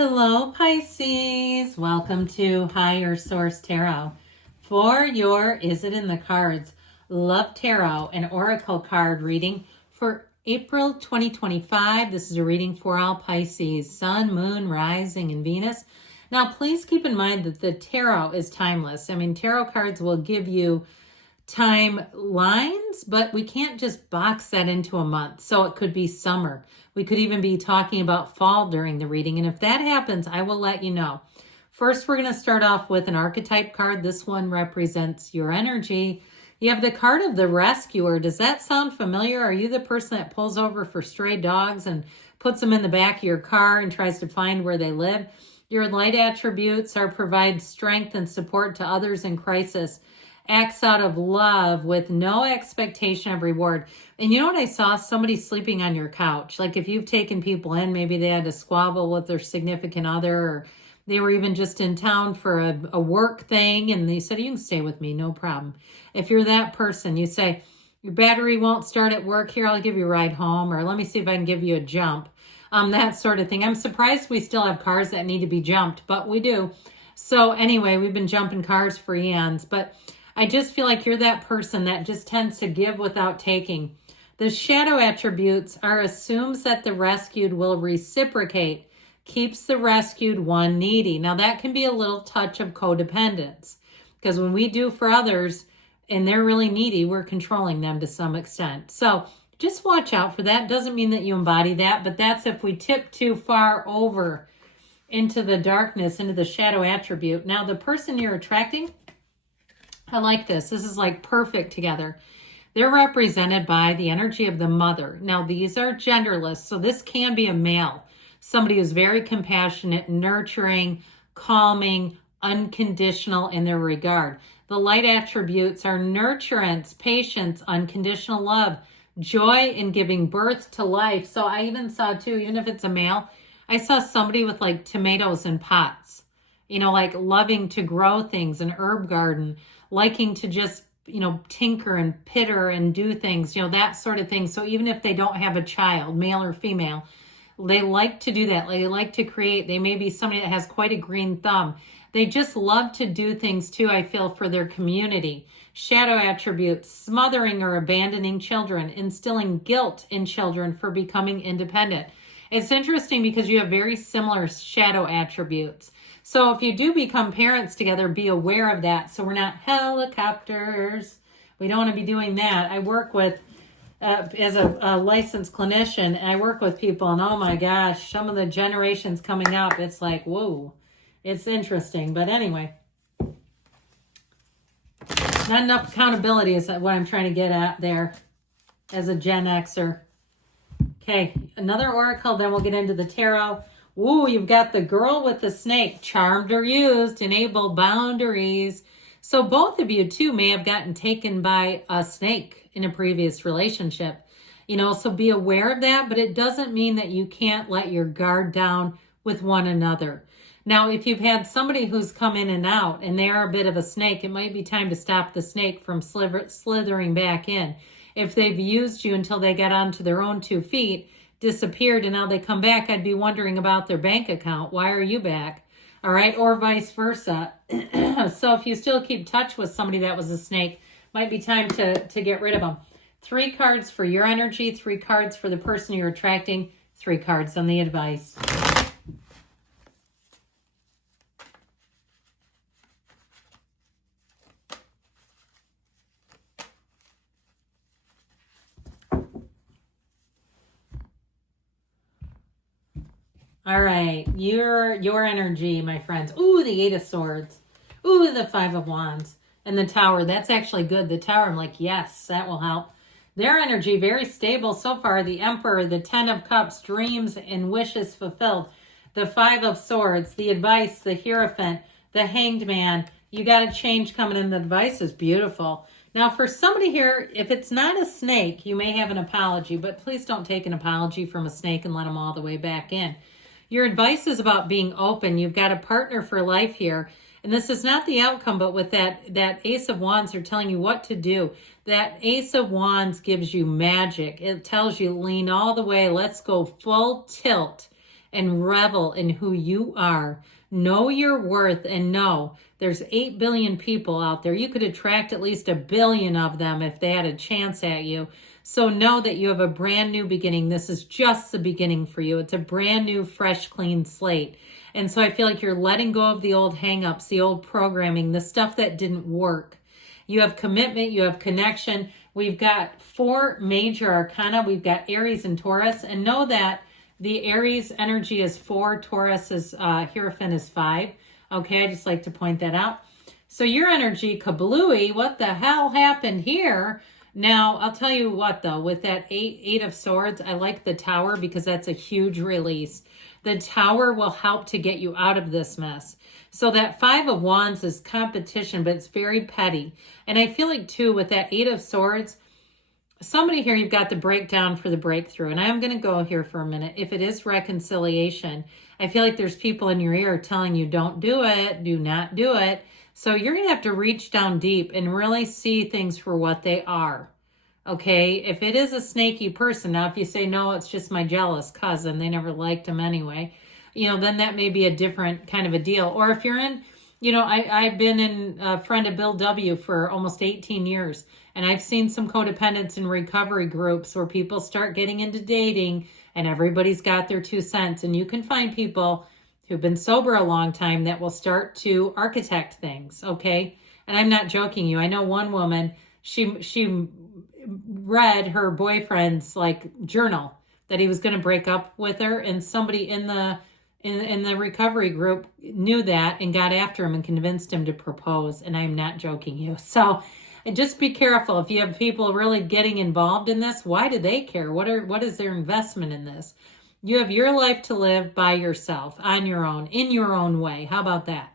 Hello, Pisces. Welcome to Higher Source Tarot. For your Is It in the Cards Love Tarot and Oracle card reading for April 2025. This is a reading for all Pisces, Sun, Moon, Rising, and Venus. Now, please keep in mind that the tarot is timeless. I mean, tarot cards will give you timelines, but we can't just box that into a month. So it could be summer. We could even be talking about fall during the reading. And if that happens, I will let you know. First, we're going to start off with an archetype card. This one represents your energy. You have the card of the rescuer. Does that sound familiar? Are you the person that pulls over for stray dogs and puts them in the back of your car and tries to find where they live? Your light attributes are provide strength and support to others in crisis. Acts out of love with no expectation of reward. And you know what I saw? Somebody sleeping on your couch. Like if you've taken people in, maybe they had to squabble with their significant other, or they were even just in town for a work thing and they said, you can stay with me, no problem. If you're that person, you say, your battery won't start at work, here, I'll give you a ride home, or let me see if I can give you a jump. That sort of thing. I'm surprised we still have cars that need to be jumped, but we do. So anyway, we've been jumping cars for eons, but I just feel like you're that person that just tends to give without taking. The shadow attributes are assumes that the rescued will reciprocate, keeps the rescued one needy. Now that can be a little touch of codependence, because when we do for others and they're really needy, we're controlling them to some extent. So just watch out for that. Doesn't mean that you embody that, but that's if we tip too far over into the darkness, into the shadow attribute. Now the person you're attracting, I like this. This is like perfect together. They're represented by the energy of the mother. Now, these are genderless, so this can be a male. Somebody who's very compassionate, nurturing, calming, unconditional in their regard. The light attributes are nurturance, patience, unconditional love, joy in giving birth to life. So I even saw too, even if it's a male, I saw somebody with like tomatoes in pots, you know, like loving to grow things, an herb garden, liking to just, you know, tinker and pitter and do things, you know, that sort of thing. So even if they don't have a child, male or female, they like to do that. They like to create. They may be somebody that has quite a green thumb. They just love to do things too, I feel, for their community. Shadow attributes, smothering or abandoning children, instilling guilt in children for becoming independent. It's interesting because you have very similar shadow attributes. So if you do become parents together, be aware of that. So we're not helicopters. We don't want to be doing that. I work with, as a licensed clinician, and I work with people, and oh my gosh, some of the generations coming up, it's like, whoa, it's interesting. But anyway, not enough accountability is what I'm trying to get at there as a Gen Xer. Okay, another oracle, then we'll get into the tarot. Ooh, you've got the girl with the snake, charmed or used, enable boundaries. So both of you too may have gotten taken by a snake in a previous relationship. You know, so be aware of that, but it doesn't mean that you can't let your guard down with one another. Now, if you've had somebody who's come in and out and they are a bit of a snake, it might be time to stop the snake from slithering back in. If they've used you until they got onto their own 2 feet, disappeared, and now they come back, I'd be wondering about their bank account. Why are you back? All right, or vice versa. So if you still keep touch with somebody that was a snake, might be time to get rid of them. 3 cards for your energy, 3 cards for the person you're attracting, 3 cards on the advice. All right, your energy, my friends. Ooh, the 8 of Swords. Ooh, the 5 of Wands. And the Tower. That's actually good. The Tower, I'm like, yes, that will help. Their energy, very stable so far. The Emperor, the 10 of Cups, dreams and wishes fulfilled. The 5 of Swords, the advice, the Hierophant, the Hanged Man. You got a change coming in. The advice is beautiful. Now, for somebody here, if it's not a snake, you may have an apology, but please don't take an apology from a snake and let them all the way back in. Your advice is about being open. You've got a partner for life here. And this is not the outcome, but with that Ace of Wands, they're telling you what to do. That Ace of Wands gives you magic. It tells you lean all the way. Let's go full tilt and revel in who you are. Know your worth and know there's 8 billion people out there. You could attract at least 1 billion of them if they had a chance at you. So know that you have a brand new beginning. This is just the beginning for you. It's a brand new, fresh, clean slate. And so I feel like you're letting go of the old hangups, the old programming, the stuff that didn't work. You have commitment, you have connection. We've got 4 major arcana. We've got Aries and Taurus. And know that the Aries energy is 4, Taurus is, Hierophant is 5. Okay, I just like to point that out. So your energy, kablooey, what the hell happened here? Now, I'll tell you what though, with that eight of Swords, I like the Tower because that's a huge release. The Tower will help to get you out of this mess. So that 5 of Wands is competition, but it's very petty. And I feel like too, with that 8 of Swords, somebody here, you've got the breakdown for the breakthrough. And I'm going to go here for a minute. If it is reconciliation, I feel like there's people in your ear telling you, don't do it, do not do it. So you're going to have to reach down deep and really see things for what they are. Okay, if it is a snaky person, now if you say, no, it's just my jealous cousin, they never liked him anyway, then that may be a different kind of a deal. Or if you're in, I've been in a friend of Bill W. for almost 18 years, and I've seen some codependents in recovery groups where people start getting into dating and everybody's got their 2 cents. And you can find people who've been sober a long time that will start to architect things, okay? And I'm not joking you. I know one woman, she read her boyfriend's journal that he was going to break up with her, and somebody in the recovery group knew that and got after him and convinced him to propose. And I'm not joking you. So just be careful. If you have people really getting involved in this, why do they care? What is their investment in this? You have your life to live by yourself, on your own, in your own way. How about that?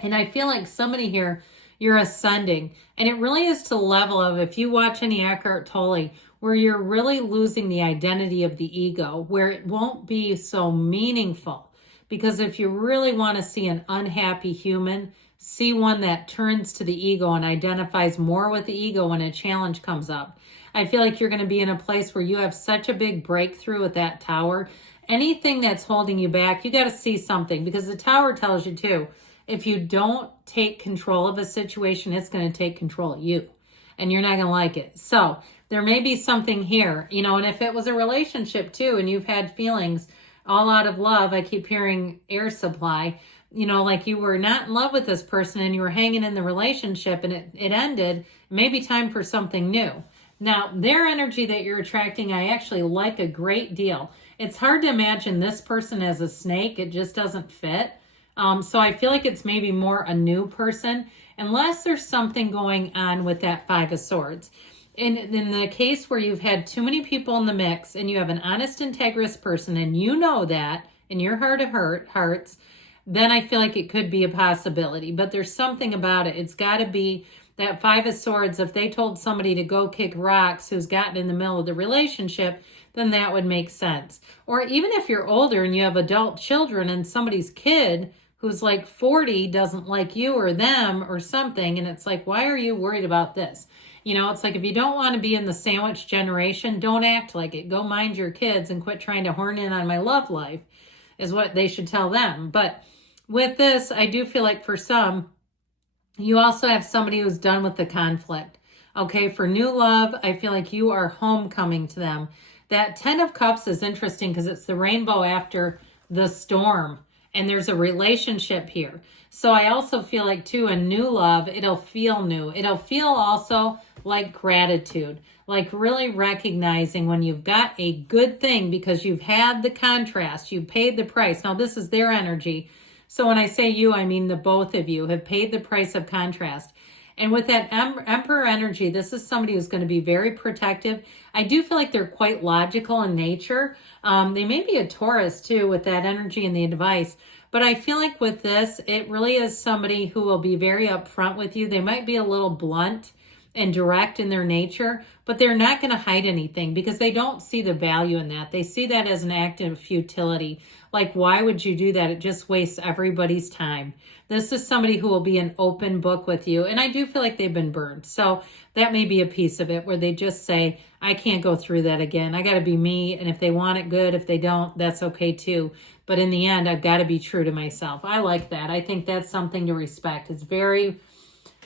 And I feel like somebody here, you're ascending. And it really is to the level of, if you watch any Eckhart Tolle, where you're really losing the identity of the ego, where it won't be so meaningful. Because if you really want to see an unhappy human, see one that turns to the ego and identifies more with the ego when a challenge comes up. I feel like you're going to be in a place where you have such a big breakthrough with that Tower. Anything that's holding you back, you got to see something, because the Tower tells you too, if you don't take control of a situation, it's going to take control of you, and you're not going to like it. So there may be something here, and if it was a relationship too, and you've had feelings all out of love, I keep hearing air supply, like you were not in love with this person and you were hanging in the relationship and it ended, it may be time for something new. Now, their energy that you're attracting, I actually like a great deal. It's hard to imagine this person as a snake. It just doesn't fit. So I feel like it's maybe more a new person, unless there's something going on with that 5 of Swords. In the case where you've had too many people in the mix and you have an honest, integrous person, and you know that in your heart of hearts, then I feel like it could be a possibility. But there's something about it. It's got to be that 5 of Swords. If they told somebody to go kick rocks who's gotten in the middle of the relationship, then that would make sense. Or even if you're older and you have adult children and somebody's kid who's 40 doesn't like you or them or something, and it's like, why are you worried about this? It's like, if you don't want to be in the sandwich generation, don't act like it. Go mind your kids and quit trying to horn in on my love life, is what they should tell them. But with this, I do feel like for some, you also have somebody who's done with the conflict. Okay, for new love, I feel like you are homecoming to them. That 10 of Cups is interesting because it's the rainbow after the storm. And there's a relationship here. So I also feel like too, a new love, it'll feel new. It'll feel also like gratitude, like really recognizing when you've got a good thing because you've had the contrast, you've paid the price. Now this is their energy. So when I say you, I mean the both of you have paid the price of contrast. And with that Emperor energy, this is somebody who's going to be very protective. I do feel like they're quite logical in nature. They may be a Taurus too with that energy and the advice. But I feel like with this, it really is somebody who will be very upfront with you. They might be a little blunt and direct in their nature, but they're not going to hide anything because they don't see the value in that. They see that as an act of futility. Like, why would you do that? It just wastes everybody's time. This is somebody who will be an open book with you. And I do feel like they've been burned. So that may be a piece of it where they just say, I can't go through that again. I got to be me. And if they want it, good. If they don't, that's okay too. But in the end, I've got to be true to myself. I like that. I think that's something to respect. It's very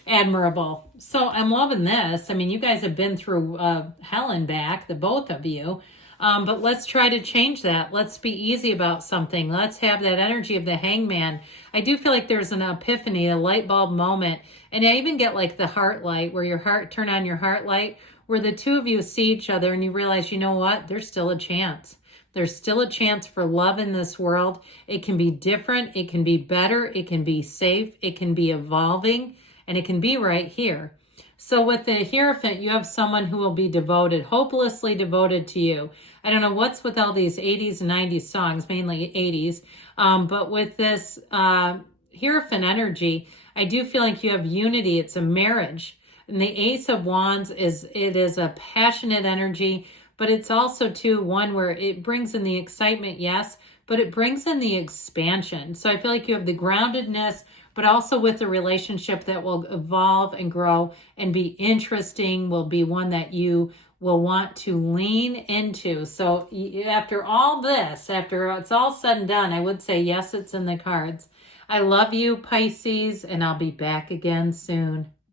admirable. So I'm loving this. I mean, you guys have been through hell and back, the both of you. But let's try to change that. Let's be easy about something. Let's have that energy of the hangman. I do feel like there's an epiphany, a light bulb moment. And I even get like the heart light where your heart, turn on your heart light, where the two of you see each other and you realize, you know what? There's still a chance. There's still a chance for love in this world. It can be different. It can be better. It can be safe. It can be evolving. And it can be right here. So with the Hierophant, you have someone who will be devoted, hopelessly devoted to you. I don't know what's with all these 80s and 90s songs, mainly 80s. But with this Hierophant energy, I do feel like you have unity. It's a marriage. And the Ace of Wands is a passionate energy, but it's also too one where it brings in the excitement, yes, but it brings in the expansion. So I feel like you have the groundedness, but also with the relationship that will evolve and grow and be interesting, will be one that you will want to lean into. So after all this, after it's all said and done, I would say, yes, it's in the cards. I love you, Pisces, and I'll be back again soon.